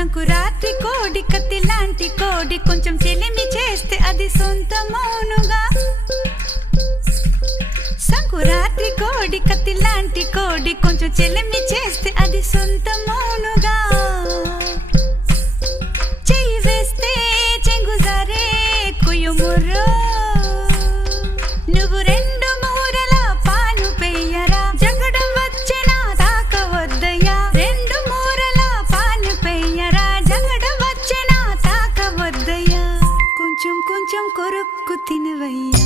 సంకురాత్రి కోడి కత్తి లాంటి కోడి కొంచెం చెలిమి చేస్తే అది సొంతమౌనుగా సంకురాత్రి కోడి కత్తి లాంటి కోడి కొంచెం చెలిమి చేస్తే అది సొంతమౌనుగా చెయ్యి వేస్తే చెంగుజారే కుయుముర్రో నువ్వు రెండు మూరల పాను పెయ్యరా జగడం వచ్చేనా తాకవద్దయ్యా రెండు మూరల పాను పెయ్యరా జగడం వచ్చేనా తాకవద్దయ్యా కొంచెం కొంచెం కొరుక్కు తినవయ్యా